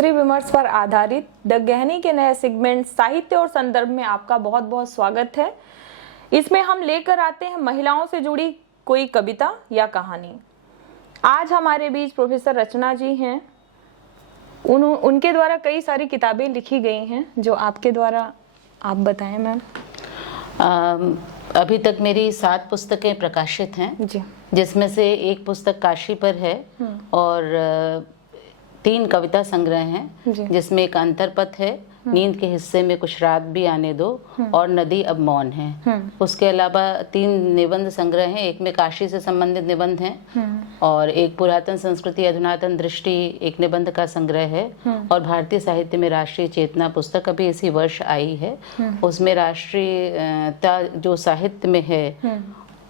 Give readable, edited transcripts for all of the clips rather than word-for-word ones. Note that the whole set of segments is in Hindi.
स्त्री विमर्श पर आधारित द गहनी के नए सेगमेंट साहित्य और संदर्भ में आपका बहुत बहुत स्वागत है। इसमें हम लेकर आते हैं महिलाओं से जुड़ी कोई कविता या कहानी। आज हमारे बीच प्रोफेसर रचना जी हैं। उनके द्वारा कई सारी किताबें लिखी गई हैं जो आपके द्वारा आप बताएं मैम। अभी तक मेरी 7 पुस्तकें प्रकाशित हैं जी, जिसमें से एक पुस्तक काशी पर है और 3 कविता संग्रह हैं जिसमें एक अंतरपथ है, नींद के हिस्से में कुछ रात भी आने दो और नदी अब मौन है। उसके अलावा 3 निबंध संग्रह हैं, एक में काशी से संबंधित निबंध हैं और एक पुरातन संस्कृति अधुनातन दृष्टि एक निबंध का संग्रह है और भारतीय साहित्य में राष्ट्रीय चेतना पुस्तक अभी इसी वर्ष आई है। उसमें राष्ट्रीयता जो साहित्य में है,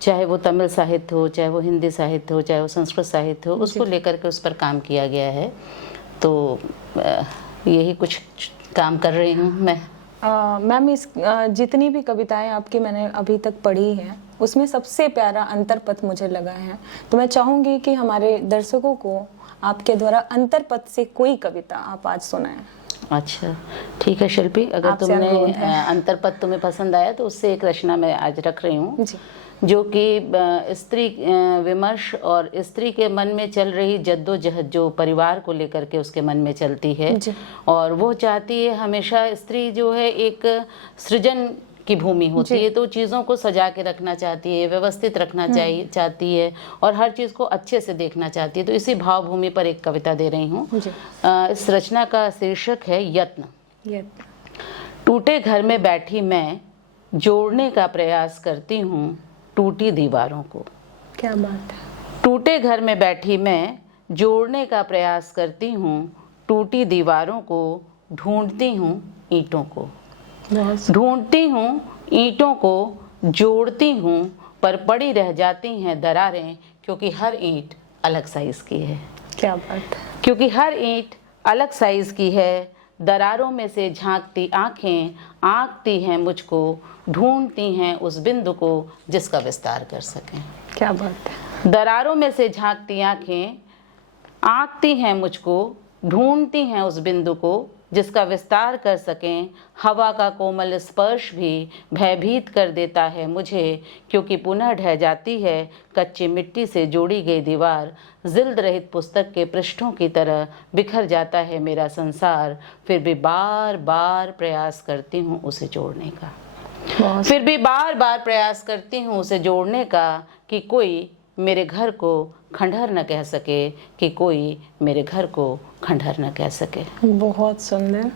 चाहे वो तमिल साहित्य हो, चाहे वो हिंदी साहित्य हो, चाहे वो संस्कृत साहित्य हो, उसको लेकर के उस पर काम किया गया है। तो यही कुछ काम कर रही हूँ मैं। मैम इस जितनी भी कविताएं आपकी मैंने अभी तक पढ़ी हैं उसमें सबसे प्यारा अंतरपथ मुझे लगा है। तो मैं चाहूँगी कि हमारे दर्शकों को आपके द्वारा अंतरपथ से कोई कविता आप आज सुनाएं। अच्छा ठीक है शिल्पी, अगर तुमने अंतरपथ तुम्हें पसंद आया तो उससे एक रचना मैं आज रख रही हूँ जो कि स्त्री विमर्श और स्त्री के मन में चल रही जद्दोजहद जो परिवार को लेकर के उसके मन में चलती है और वो चाहती है हमेशा स्त्री जो है एक सृजन की भूमि होती है, तो चीज़ों को सजा के रखना चाहती है, व्यवस्थित रखना चाहती है और हर चीज़ को अच्छे से देखना चाहती है। तो इसी भाव भूमि पर एक कविता दे रही हूँ। इस रचना का शीर्षक है यत्न। टूटे घर में बैठी मैं जोड़ने का प्रयास करती हूँ टूटी दीवारों को। क्या बात है। टूटे घर में बैठी मैं जोड़ने का प्रयास करती हूँ टूटी दीवारों को, ढूंढती हूँ ईंटों को, ढूंढती हूँ ईंटों को, जोड़ती हूँ पर पड़ी रह जाती हैं दरारें क्योंकि हर ईंट अलग साइज की है। क्या बात है। क्योंकि हर ईंट अलग साइज की है, दरारों में से झांकती आंखें आंकती हैं मुझको, ढूंढती हैं उस बिंदु को जिसका विस्तार कर सकें। क्या बात है। दरारों में से झांकती आंखें आंकती हैं मुझको, ढूंढती हैं उस बिंदु को जिसका विस्तार कर सकें। हवा का कोमल स्पर्श भी भयभीत कर देता है मुझे क्योंकि पुनः ढह जाती है कच्ची मिट्टी से जोड़ी गई दीवार। जिल्द रहित पुस्तक के पृष्ठों की तरह बिखर जाता है मेरा संसार, फिर भी बार बार प्रयास करती हूँ उसे जोड़ने का। फिर भी बार बार प्रयास करती हूँ उसे जोड़ने का कि कोई मेरे घर को खंडहर न कह सके, कि कोई मेरे घर को खंडहर न कह सके। बहुत सुंदर।